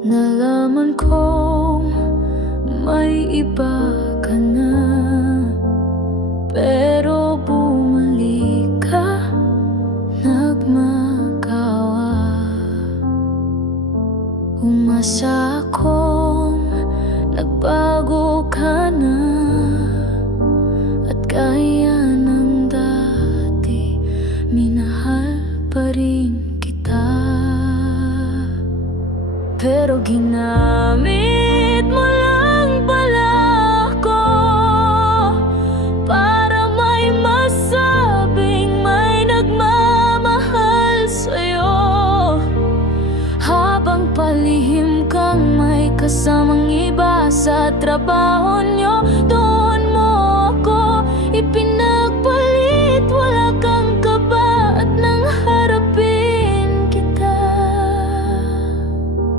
Nalaman kong may iba ka na, pero bumalik ka, nagmakawa. Umasa akong nagbago ka na, at kaya ng dati, minahal pa rin kita. Pero ginamit mo lang pala ako para may masabing may nagmamahal sa'yo. Habang palihim kang may kasamang iba sa trabaho nyo,